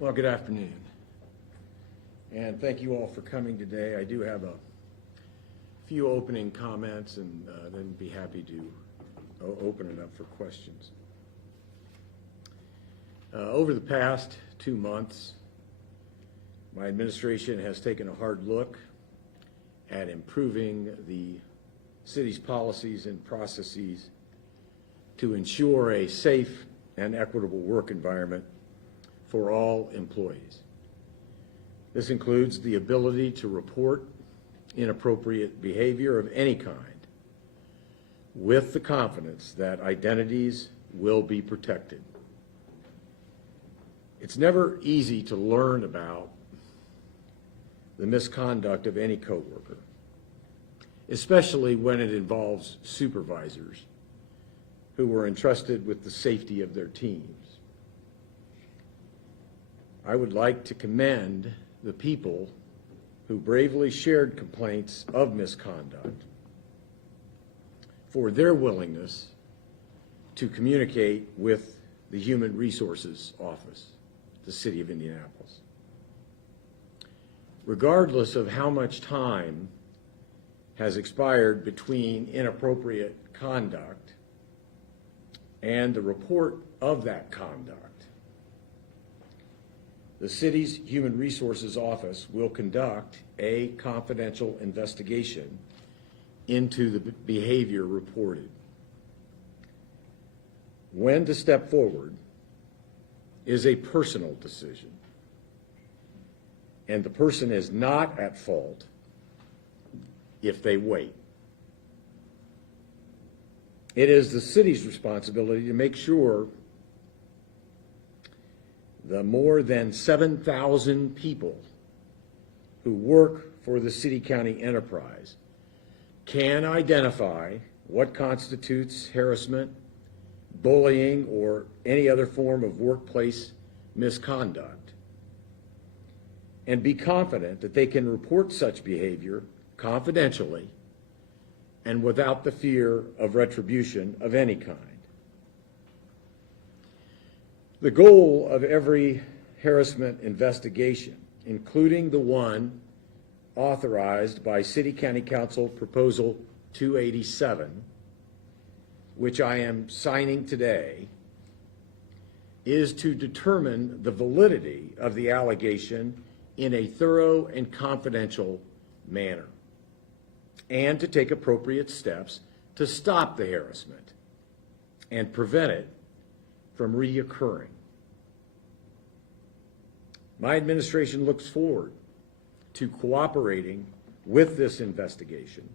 Well, good afternoon, and thank you all for coming today. I do have a few opening comments, and then be happy to open it up for questions. Over the past 2 months, my administration has taken a hard look at improving the city's policies and processes to ensure a safe and equitable work environment for all employees. This includes the ability to report inappropriate behavior of any kind with the confidence that identities will be protected. It's never easy to learn about the misconduct of any coworker, especially when it involves supervisors who were entrusted with the safety of their teams. I would like to commend the people who bravely shared complaints of misconduct for their willingness to communicate with the Human Resources Office, the City of Indianapolis. Regardless of how much time has expired between inappropriate conduct and the report of that conduct, the city's Human Resources Office will conduct a confidential investigation into the behavior reported. When to step forward is a personal decision, and the person is not at fault if they wait. It is the city's responsibility to make sure the more than 7,000 people who work for the city-county enterprise can identify what constitutes harassment, bullying, or any other form of workplace misconduct, and be confident that they can report such behavior confidentially and without the fear of retribution of any kind. The goal of every harassment investigation, including the one authorized by City County Council Proposal 287, which I am signing today, is to determine the validity of the allegation in a thorough and confidential manner, and to take appropriate steps to stop the harassment and prevent it from reoccurring. My administration looks forward to cooperating with this investigation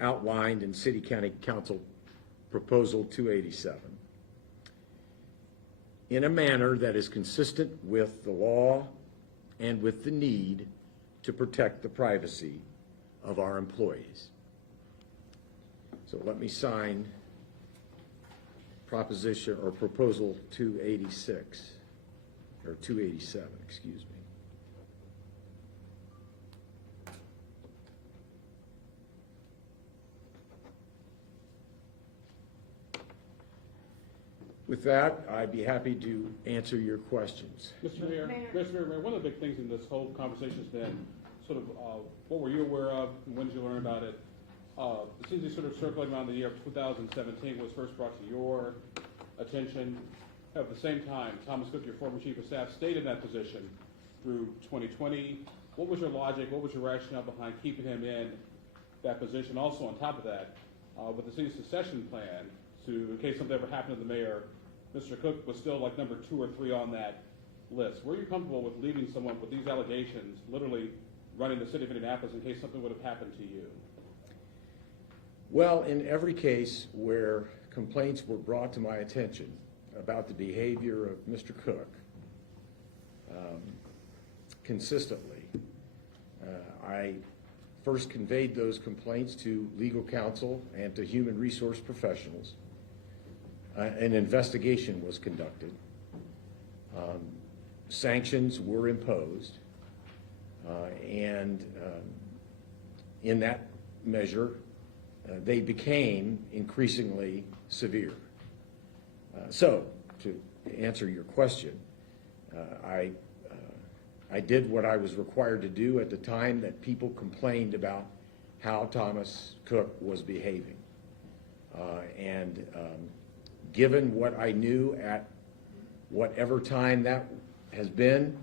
outlined in City County Council Proposal 287 in a manner that is consistent with the law and with the need to protect the privacy of our employees. So let me sign Proposition or Proposal 286, or 287, excuse me. With that, I'd be happy to answer your questions. Mr. Mayor, one of the big things in this whole conversation has been sort of what were you aware of and when did you learn about it? It seems to be sort of circling around the year of 2017 was first brought to your attention. At the same time, Thomas Cook, your former chief of staff, stayed in that position through 2020. What was your logic? What was your rationale behind keeping him in that position? Also, on top of that, with the city's succession plan, in case something ever happened to the mayor, Mr. Cook was still like number 2 or 3 on that list. Were you comfortable with leaving someone with these allegations literally running the city of Indianapolis in case something would have happened to you? Well, in every case where complaints were brought to my attention about the behavior of Mr. Cook, consistently, I first conveyed those complaints to legal counsel and to human resource professionals. An investigation was conducted. Sanctions were imposed, and in that measure, they became increasingly severe. So, to answer your question, I did what I was required to do at the time that people complained about how Thomas Cook was behaving. Given what I knew at whatever time that has been,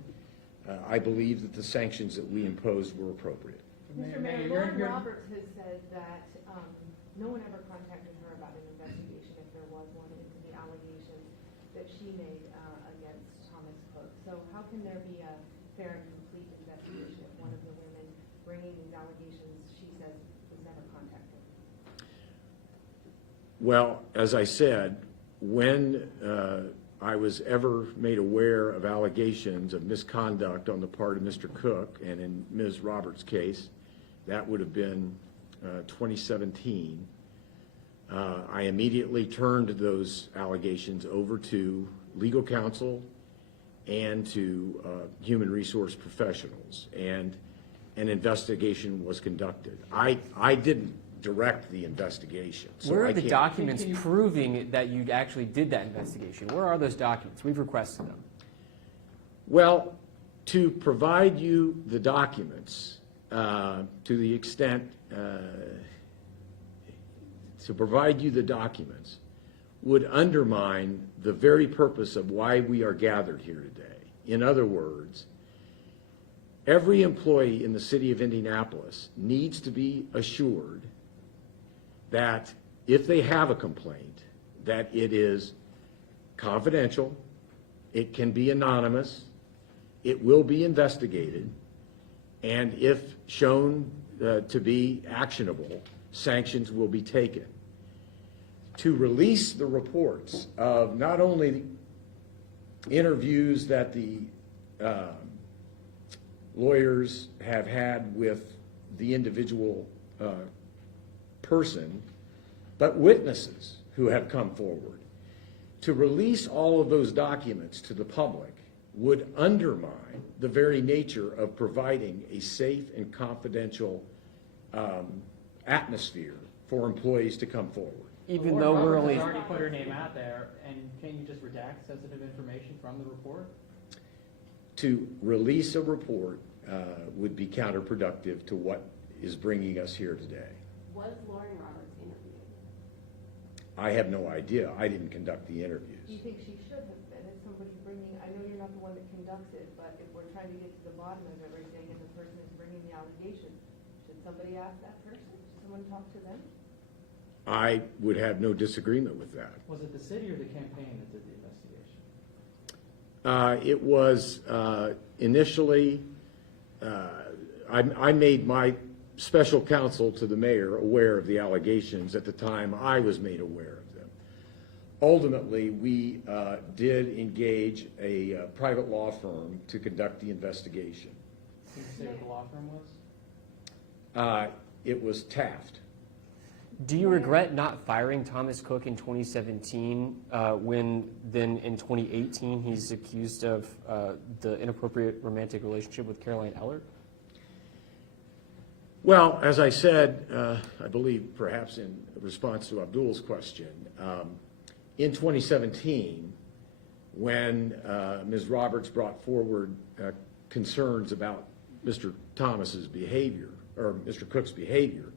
I believe that the sanctions that we imposed were appropriate. Mr. Mayor, Lauren Roberts has said that no one ever contacted her about an investigation if there was one into the allegations that she made against Thomas Cook. So how can there be a fair and complete investigation if one of the women bringing these allegations, she says, was never contacted? Well, as I said, when I was ever made aware of allegations of misconduct on the part of Mr. Cook, and in Ms. Roberts' case, that would have been 2017, I immediately turned those allegations over to legal counsel and to human resource professionals, and an investigation was conducted. I didn't direct the investigation. So Where I are the can't- documents proving that you actually did that investigation? Where are those documents? We've requested them. Well, to provide you the documents, to the extent, to provide you the documents would undermine the very purpose of why we are gathered here today. In other words, every employee in the city of Indianapolis needs to be assured that if they have a complaint, that it is confidential, it can be anonymous, it will be investigated, and if shown to be actionable, sanctions will be taken. To release the reports of not only interviews that the lawyers have had with the individual person, but witnesses who have come forward. To release all of those documents to the public would undermine the very nature of providing a safe and confidential atmosphere for employees to come forward. Even Lauren though we're Roberts only... has already put her name out there, and can't you just redact sensitive information from the report? To release a report would be counterproductive to what is bringing us here today. Was Lauren Roberts interviewed? I have no idea. I didn't conduct the Do you interviews. think she should have been? If somebody bringing, I know you're not the one that conducts it, but if we're trying to get to the bottom of everything and the person is bringing the allegation, should somebody ask that person? Should someone talk to them? I would have no disagreement with that. Was it the city or the campaign that did the investigation? It was initially, I made my special counsel to the mayor aware of the allegations at the time I was made aware of them. Ultimately, we did engage a private law firm to conduct the investigation. Can you say what the law firm was? It was Taft. Do you regret not firing Thomas Cook in 2017 when then in 2018 he's accused of the inappropriate romantic relationship with Caroline Ellert? Well, as I said, I believe perhaps in response to Abdul's question, in 2017, when Ms. Roberts brought forward concerns about Mr. Thomas's behavior, or Mr. Cook's behavior,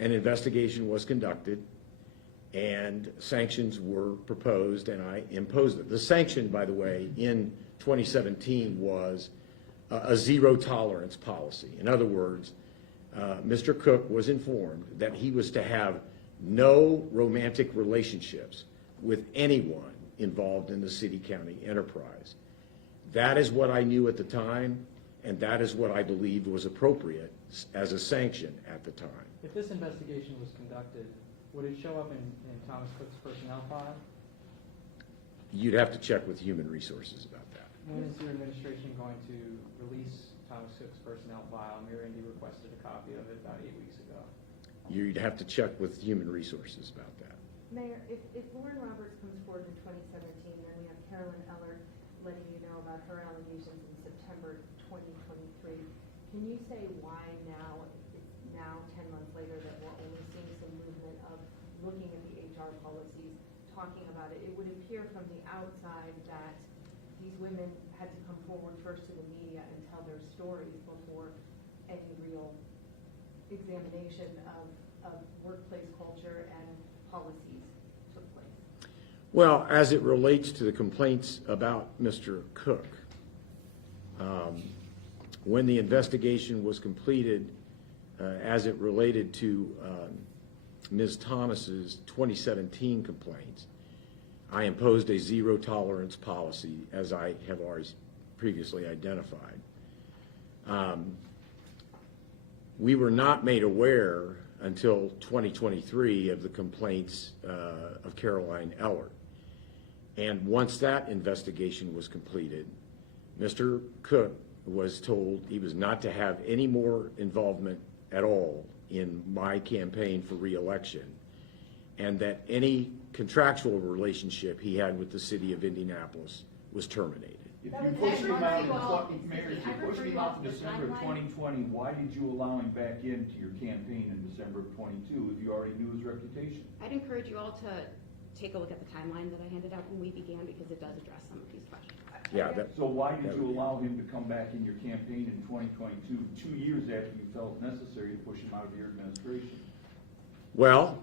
an investigation was conducted and sanctions were proposed, and I imposed it. The sanction, by the way, in 2017 was a zero tolerance policy. In other words, Mr. Cook was informed that he was to have no romantic relationships with anyone involved in the city-county enterprise. That is what I knew at the time, and that is what I believed was appropriate as a sanction at the time. If this investigation was conducted, would it show up in Thomas Cook's personnel file? You'd have to check with Human Resources about that. When is your administration going to release Thomas Cook's personnel file? Mayor Indy requested a copy of it about 8 weeks ago. You'd have to check with Human Resources about that. Mayor, if Lauren Roberts comes forward in 2017, then we have Carolyn Ellert letting you know about her allegations in September 2023. Can you say why now, it's now 10 months later, that we're only seeing some movement of looking at the HR policies, talking about it? It would appear from the outside that these women had to come forward first to the media and tell their stories before any real examination of workplace culture and policies took place. Well, as it relates to the complaints about Mr. Cook, when the investigation was completed, as it related to Ms. Thomas's 2017 complaints, I imposed a zero tolerance policy, as I have already previously identified. We were not made aware until 2023 of the complaints of Caroline Ellert. And once that investigation was completed, Mr. Cook was told he was not to have any more involvement at all in my campaign for re-election, and that any contractual relationship he had with the city of Indianapolis was terminated. If That you was pushed him out in, well, Mayor, if I you pushed refer him you out all in to the December of timeline. 2020, why did you allow him back into your campaign in December of 22 if you already knew his reputation? I'd encourage you all to take a look at the timeline that I handed out when we began, because it does address some of these questions. Yeah, that, So why did you allow him to come back in your campaign in 2022, 2 years after you felt necessary to push him out of your administration? well,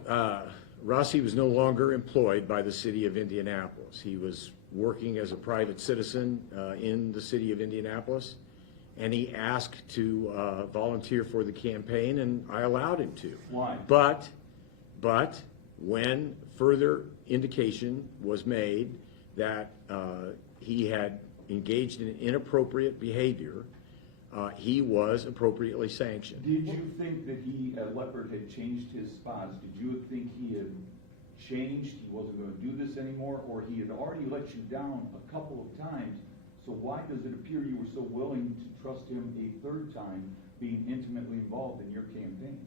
Rossi was no longer employed by the city of Indianapolis. He was working as a private citizen in the city of Indianapolis, and he asked to volunteer for the campaign, and I allowed him to. Why? But when further indication was made that he had engaged in inappropriate behavior, he was appropriately sanctioned. Did you think that he, Leopard, had changed his spots? Did you think he had changed, he wasn't going to do this anymore, or he had already let you down a couple of times? So why does it appear you were so willing to trust him a third time, being intimately involved in your campaign?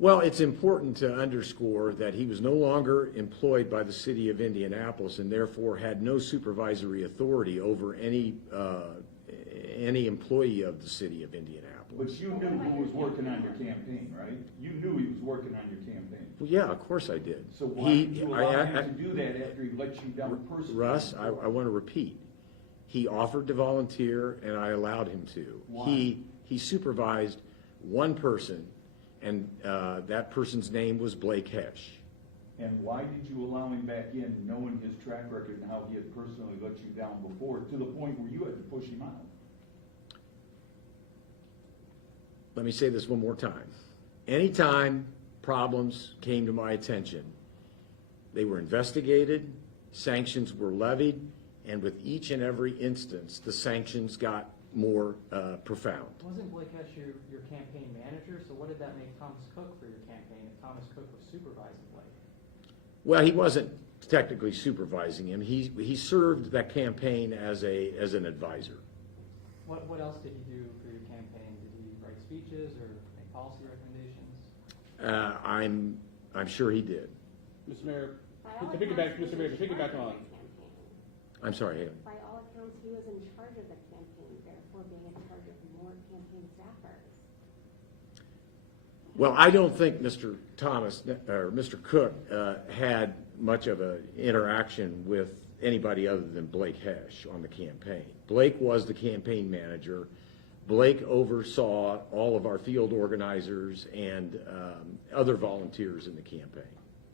Well, it's important to underscore that he was no longer employed by the city of Indianapolis and therefore had no supervisory authority over any employee of the city of Indianapolis. But you knew who was working on your campaign, right? You knew he was working on your campaign. Well, yeah, of course I did. So why did you allow him to do that after he let you down personally? Russ, I want to repeat. He offered to volunteer, and I allowed him to. Why? He supervised one person, and that person's name was Blake Hesh. And why did you allow him back in, knowing his track record and how he had personally let you down before, to the point where you had to push him out? Let me say this one more time. Anytime problems came to my attention, they were investigated, sanctions were levied, and with each and every instance, the sanctions got more profound. Wasn't Blake Hesh your campaign manager, so what did that make Thomas Cook for your campaign, if Thomas Cook was supervising Blake? Well, he wasn't technically supervising him. He served that campaign as an advisor. What else did he do for your campaign? Did he write speeches or make policy recommendations? I'm sure he did. Mr. Mayor, By all to piggyback, accounts, Mr. Mayor, to he was in piggyback charge on, of the campaign. I'm sorry, Haley. By all accounts, he was in charge of the campaign, therefore being in charge of more campaign staffers. Well, I don't think Mr. Cook had much of an interaction with anybody other than Blake Hesh on the campaign. Blake was the campaign manager. Blake oversaw all of our field organizers and other volunteers in the campaign.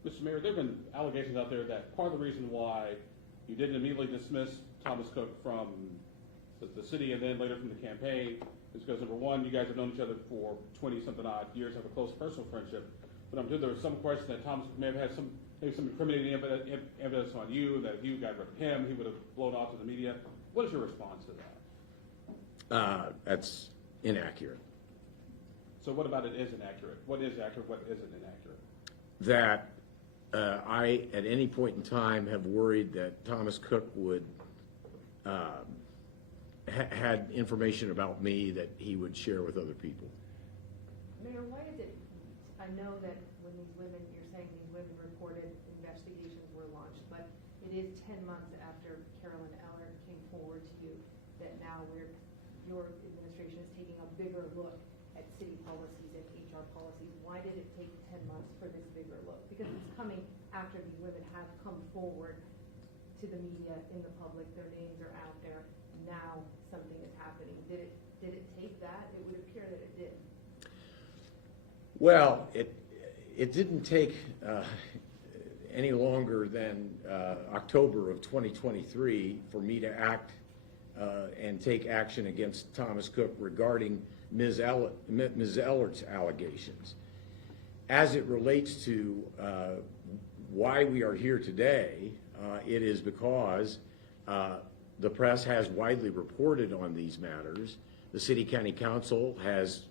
Mr. Mayor, there have been allegations out there that part of the reason why you didn't immediately dismiss Thomas Cook from the city and then later from the campaign is because, number one, you guys have known each other for 20-something odd years, have a close personal friendship. But number two, there was some question that Thomas Cook may have had some incriminating evidence on you, that if you got rid of him, he would have blown off to the media. What is your response to that? That's inaccurate. So what about it is inaccurate? What is accurate, what isn't inaccurate? That I, at any point in time, have worried that Thomas Cook would had information about me that he would share with other people. Mayor, why is it, I know that when these women, you're saying these women reported investigations were launched, but it is 10 months after Carolyn Ellert came forward to you that now your administration is taking a bigger look at city policies and HR policies. Why did it take 10 months for this bigger look? Because it's coming after these women have come forward to the media, in the public, their names are out there, now something is happening. Did it take that? It would appear that it did. Well, it didn't take any longer than October of 2023 for me to act and take action against Thomas Cook regarding Ms. Ellert's allegations. As it relates to why we are here today, it is because the press has widely reported on these matters. The City County Council has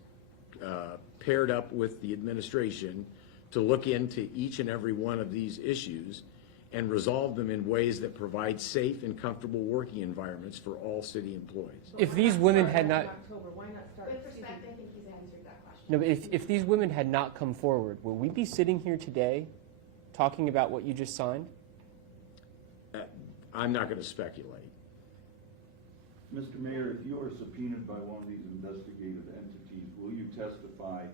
paired up with the administration to look into each and every one of these issues and resolve them in ways that provide safe and comfortable working environments for all city employees. But If why these not women start had in not- October, why not start? With respect, I think he's answered that question. No, but if these women had not come forward, would we be sitting here today talking about what you just signed? I'm not going to speculate. Mr. Mayor, if you are subpoenaed by one of these investigative entities, will you testify?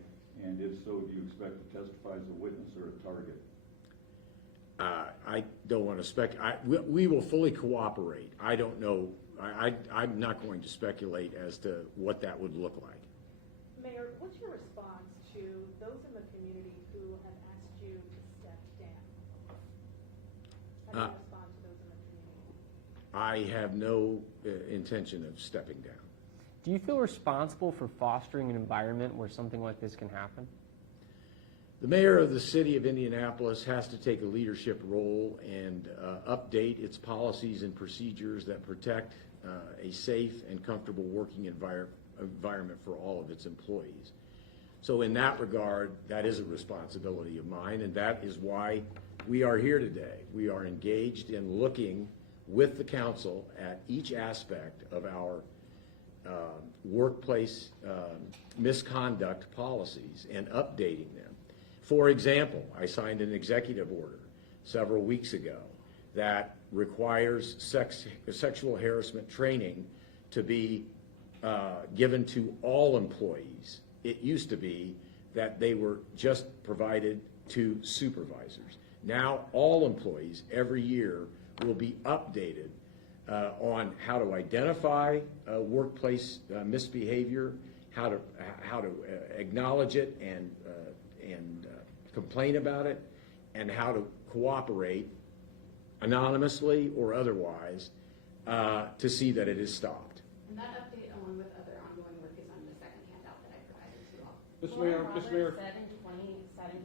And if so, do you expect to testify as a witness or a target? I don't want to we will fully cooperate. I don't know. I'm not going to speculate as to what that would look like. Mayor, what's your response to those in the community who have asked you to step down? How do you respond to those in the community? I have no intention of stepping down. Do you feel responsible for fostering an environment where something like this can happen? The mayor of the city of Indianapolis has to take a leadership role and update its policies and procedures that protect a safe and comfortable working environment for all of its employees. So in that regard, that is a responsibility of mine, and that is why we are here today. We are engaged in looking with the council at each aspect of our workplace misconduct policies and updating them. For example, I signed an executive order several weeks ago that requires sexual harassment training to be given to all employees. It used to be that they were just provided to supervisors. Now all employees every year will be updated on how to identify workplace misbehavior, how to acknowledge it and complain about it, and how to cooperate anonymously or otherwise to see that it is stopped. And that update, along with other ongoing work, is on the second handout that I provided to you all. Mr. Mayor, Mr. Mayor. Lauren Roberts said in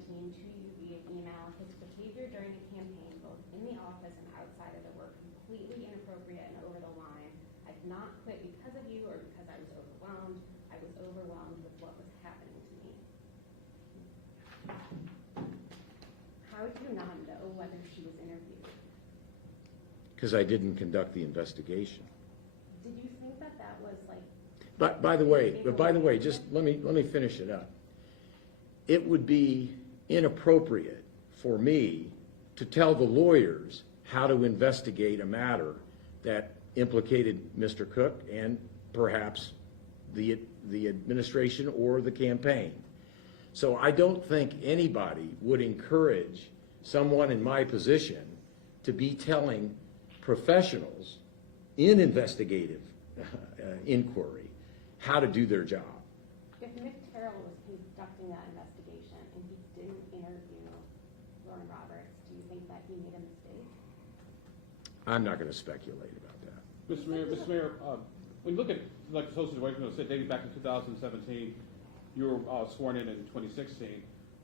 2017 to you via email, his behavior during the campaign, both in the office and outside of the work, completely inappropriate and over the line. I did not quit because of you or because I was overwhelmed. I was overwhelmed with what was happening to me. How do you not know whether she was interviewed? Because I didn't conduct the investigation. Did you think that that was like? But by the way, just let me finish it up. It would be inappropriate for me to tell the lawyers how to investigate a matter that implicated Mr. Cook and perhaps the administration or the campaign. So I don't think anybody would encourage someone in my position to be telling professionals in investigative inquiry how to do their job. If Mick Terrell was conducting that investigation and he didn't interview Lauren Roberts, do you think that he made a mistake? I'm not going to speculate about that. Mr. Mayor, when you look at like this whole situation, dating back to 2017, you were sworn in 2016.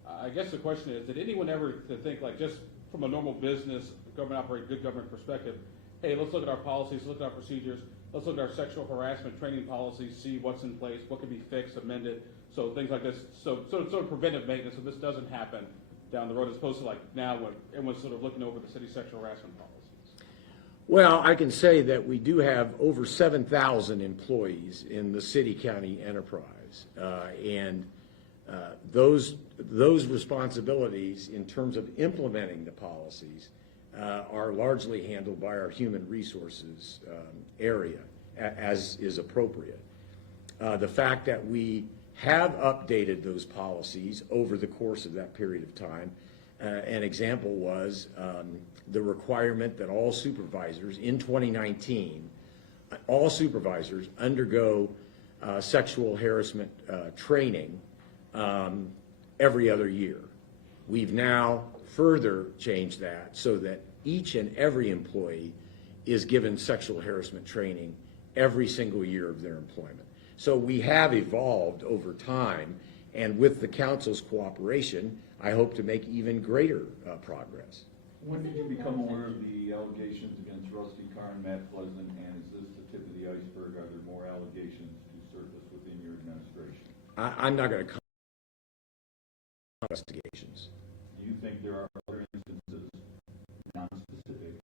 I guess the question is, did anyone ever think, like, just from a normal business, good government perspective, hey, let's look at our policies, look at our procedures, let's look at our sexual harassment training policies, see what's in place, what can be fixed, amended, so things like this, so sort of preventive maintenance, so this doesn't happen down the road, as opposed to like now when everyone's sort of looking over the city's sexual harassment policies. Well, I can say that we do have over 7,000 employees in the city-county enterprise, and those responsibilities in terms of implementing the policies are largely handled by our human resources area, as is appropriate. The fact that we have updated those policies over the course of that period of time An example was the requirement that all supervisors in 2019, all supervisors undergo sexual harassment training every other year. We've now further changed that so that each and every employee is given sexual harassment training every single year of their employment. So we have evolved over time, and with the council's cooperation, I hope to make even greater progress. When did you become aware of the allegations against Rusty Carr and Matt Pleasant, and is this the tip of the iceberg? Are there more allegations to surface within your administration? I'm not going to comment on investigations. Do you think there are other instances, non-specific,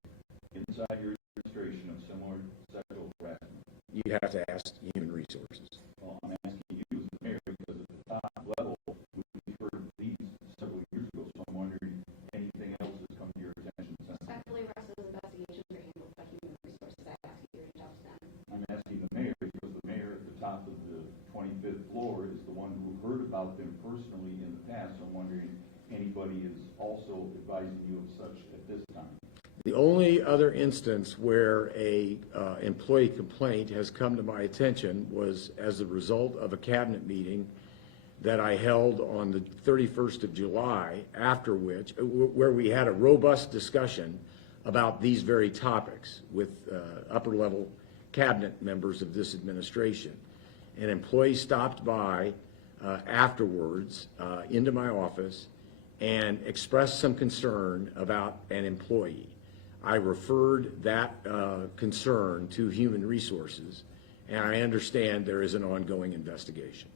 inside your administration of similar sexual harassment? You have to ask Human Resources. Well, I'm asking you as the mayor, because at the top level, we've heard of these several years ago, so I'm wondering if anything else has come to your attention since. Respectfully, the rest of those investigations are handled by Human Resources. I ask you to reach out to them. I'm asking the mayor, because the mayor at the top of the 25th floor is the one who heard about them personally in the past, so I'm wondering if anybody is also advising you of such at this time. The only other instance where a employee complaint has come to my attention was as a result of a cabinet meeting that I held on the 31st of July, after which, where we had a robust discussion about these very topics with upper-level cabinet members of this administration. An employee stopped by afterwards into my office and expressed some concern about an employee. I referred that concern to Human Resources, and I understand there is an ongoing investigation.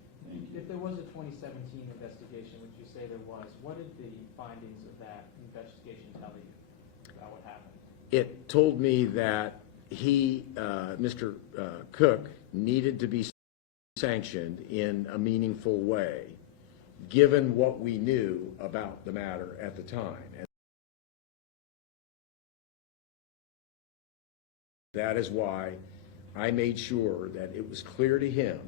If there was a 2017 investigation, which you say there was, what did the findings of that investigation tell you about what happened? It told me that he, Mr. Cook, needed to be sanctioned in a meaningful way, given what we knew about the matter at the time. And that is why I made sure that it was clear to him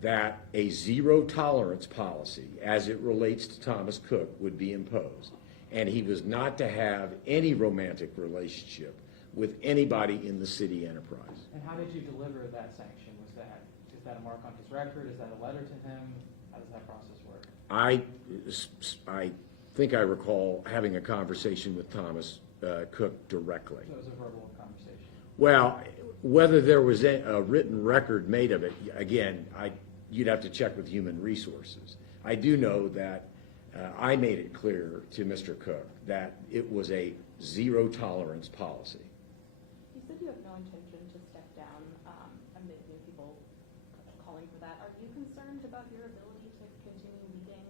that a zero tolerance policy as it relates to Thomas Cook would be imposed. And he was not to have any romantic relationship with anybody in the city enterprise. And how did you deliver that sanction? Is that a mark on his record? Is that a letter to him? How does that process work? I think I recall having a conversation with Thomas Cook directly. So it was a verbal conversation. Well, whether there was a written record made of it, again, you'd have to check with Human Resources. I do know that I made it clear to Mr. Cook that it was a zero tolerance policy. You said you have no intention to step down amid new people calling for that. Are you concerned about your ability to continue leading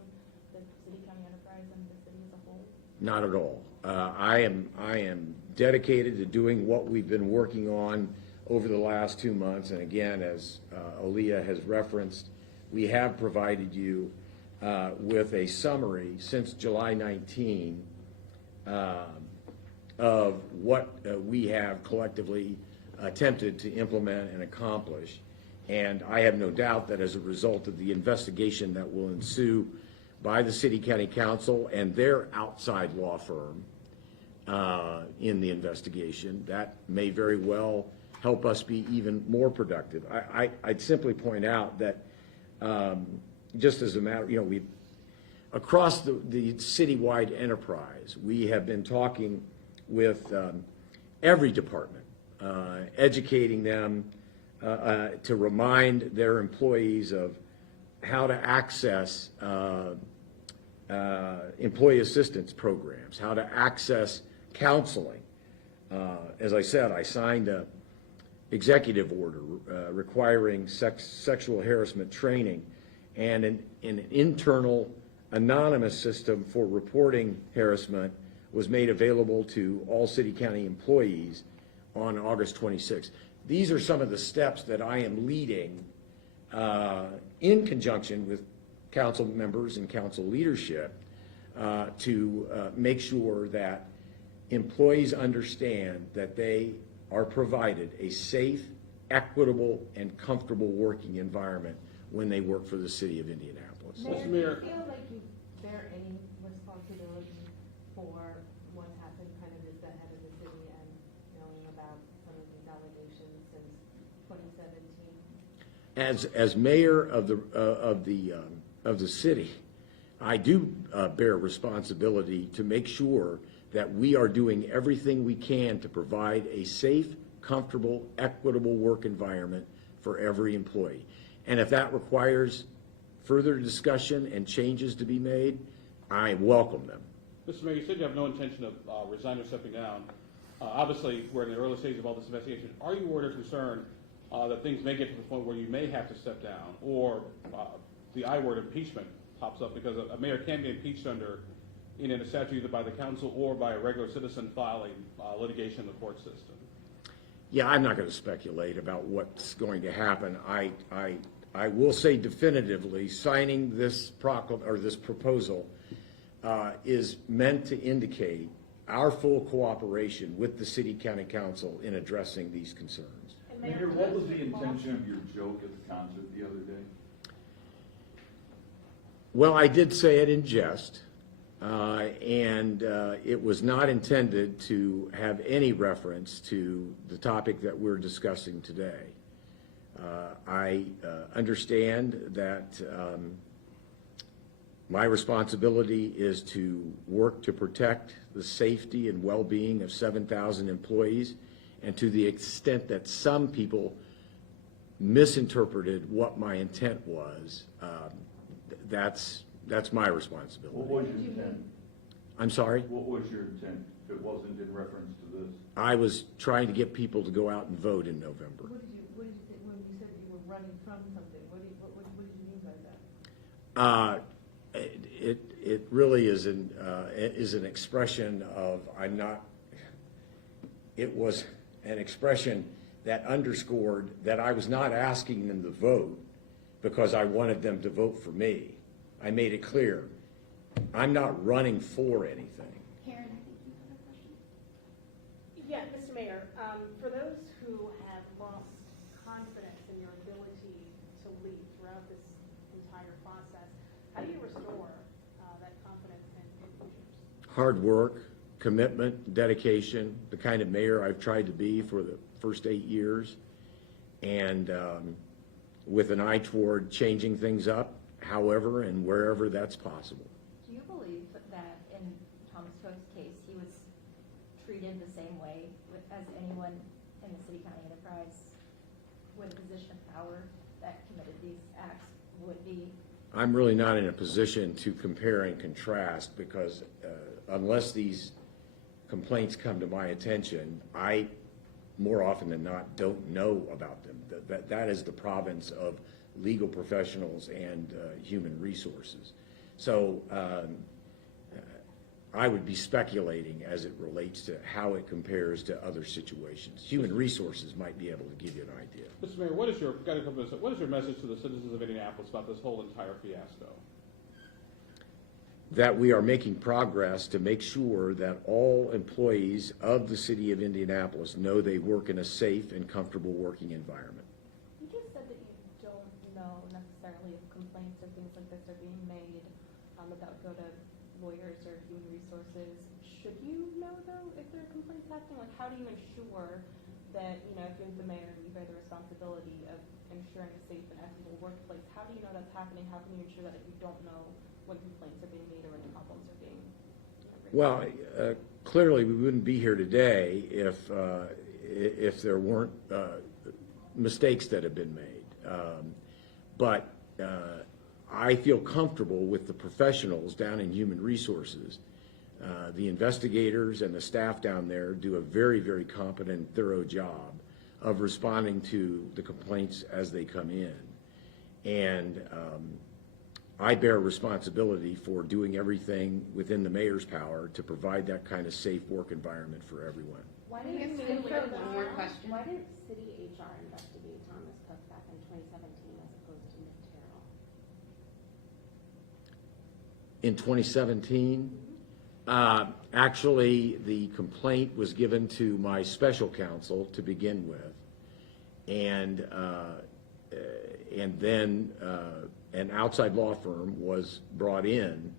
the city-county enterprise and the city as a whole? Not at all. I am dedicated to doing what we've been working on over the last 2 months. And again, as Aaliyah has referenced, we have provided you with a summary since July 19 of what we have collectively attempted to implement and accomplish. And I have no doubt that as a result of the investigation that will ensue by the City County Council and their outside law firm in the investigation, that may very well help us be even more productive. I'd simply point out that just as a matter, we've across the citywide enterprise, we have been talking with every department, educating them to remind their employees of how to access employee assistance programs, how to access counseling. As I said, I signed an executive order requiring sexual harassment training and an internal anonymous system for reporting harassment was made available to all city-county employees on August 26th. These are some of the steps that I am leading in conjunction with council members and council leadership to make sure that employees understand that they are provided a safe, equitable, and comfortable working environment when they work for the city of Indianapolis. Mayor, do you feel like you bear any As mayor of the city, I do bear responsibility to make sure that we are doing everything we can to provide a safe, comfortable, equitable work environment for every employee. And if that requires further discussion and changes to be made, I welcome them. Mr. Mayor, you said you have no intention of resigning or stepping down. Obviously, we're in the early stages of all this investigation. Are you worried or concerned that things may get to the point where you may have to step down, or the I word impeachment pops up, because a mayor can be impeached under in a statute either by the council or by a regular citizen filing litigation in the court system? Yeah, I'm not going to speculate about what's going to happen. I will say definitively, signing this proposal is meant to indicate our full cooperation with the city county council in addressing these concerns. Mayor, what was the intention of your joke at the concert the other day? Well, I did say it in jest, and it was not intended to have any reference to the topic that we're discussing today. I understand that my responsibility is to work to protect the safety and well-being of 7,000 employees, and to the extent that some people misinterpreted what my intent was, that's my responsibility. What was your intent? I'm sorry? What was your intent if it wasn't in reference to this? I was trying to get people to go out and vote in November. What did you think when you said you were running from something? What did you mean by that? It really is an expression of it was an expression that underscored that I was not asking them to vote because I wanted them to vote for me. I made it clear, I'm not running for anything. Karen, I think you have a question. Yeah, Mr. Mayor, for those who have lost confidence in your ability to lead throughout this entire process, how do you restore that confidence in futures? Hard work, commitment, dedication, the kind of mayor I've tried to be for the first 8 years, and with an eye toward changing things up, however and wherever that's possible. Do you believe that in Thomas Cook's case, he was treated the same way as anyone in the city county enterprise with a position of power that committed these acts would be? I'm really not in a position to compare and contrast because unless these complaints come to my attention, I, more often than not, don't know about them. That is the province of legal professionals and human resources. So I would be speculating as it relates to how it compares to other situations. Human resources might be able to give you an idea. Mr. Mayor, what is your message to the citizens of Indianapolis about this whole entire fiasco? That we are making progress to make sure that all employees of the city of Indianapolis know they work in a safe and comfortable working environment. You just said that you don't know necessarily if complaints or things like this are being made that would go to lawyers or human resources. Should you know, though, if there are complaints happening? Like, how do you ensure that, if you're the mayor, you bear the responsibility of ensuring a safe and equitable workplace? How do you know that's happening? How can you ensure that if you don't know when complaints are being made or when problems are being Well, clearly we wouldn't be here today if there weren't mistakes that have been made. But I feel comfortable with the professionals down in human resources. The investigators and the staff down there do a very, very competent, thorough job of responding to the complaints as they come in. And I bear responsibility for doing everything within the mayor's power to provide that kind of safe work environment for everyone. Why didn't city, one more question. Why didn't city HR investigate Thomas Cook back in 2017 as opposed to Nick Terrell? In 2017, actually, the complaint was given to my special counsel to begin with, and then an outside law firm was brought in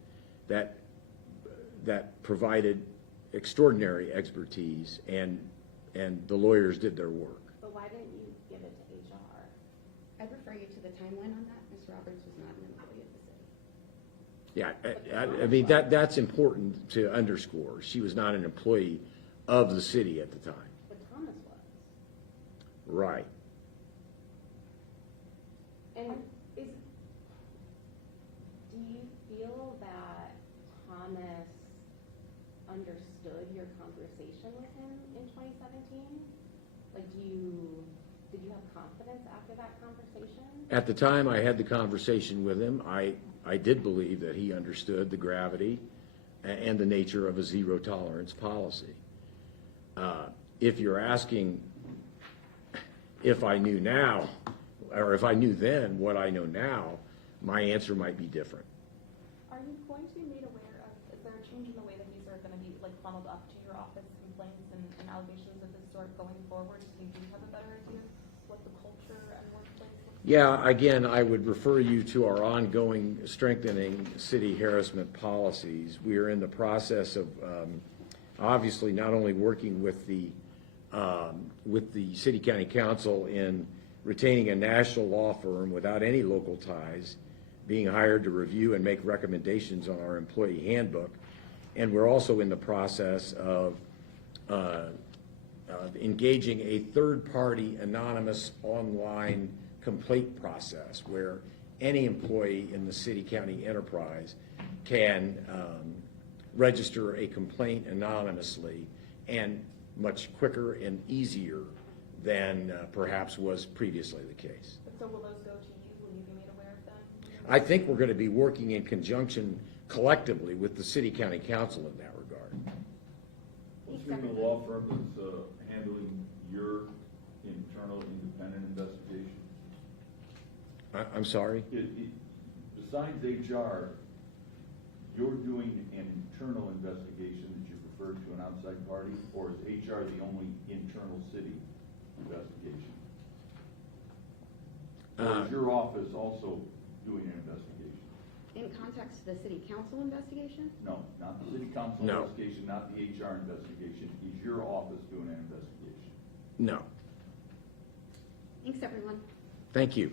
that provided extraordinary expertise, and the lawyers did their work. But why didn't you give it to HR? I'd refer you to timeline on that. Ms. Roberts was not an employee of the city. Yeah, I mean, that's important to underscore. She was not an employee of the city at the time. But Thomas was. Right. And do you feel that Thomas understood your conversation with him in 2017? Like, did you have confidence after that conversation? At the time I had the conversation with him, I did believe that he understood the gravity and the nature of a zero tolerance policy. If you're asking if I knew now, or if I knew then what I know now, my answer might be different. Are you going to be made aware of, is there a change in the way that these are going to be like funneled up to your office, complaints and allegations of this sort going forward, so you do have a better idea of what the culture and workplace looks like? Yeah, again, I would refer you to our ongoing strengthening city harassment policies. We are in the process of, obviously, not only working with the city county council in retaining a national law firm without any local ties, being hired to review and make recommendations on our employee handbook. And we're also in the process of engaging a third-party anonymous online complaint process where any employee in the city-county enterprise can register a complaint anonymously and much quicker and easier than perhaps was previously the case. So will those go to you? Will you be made aware of them? I think we're going to be working in conjunction collectively with the city-county council in that regard. What's the name of the law firm that's handling your internal independent investigation? I'm sorry? Besides HR, you're doing an internal investigation that you referred to an outside party, or is HR the only internal city investigation? Or is your office also doing an investigation? In context to the city council investigation? No, not the city council No. investigation, not the HR investigation. Is your office doing an investigation? No. Thanks, everyone. Thank you.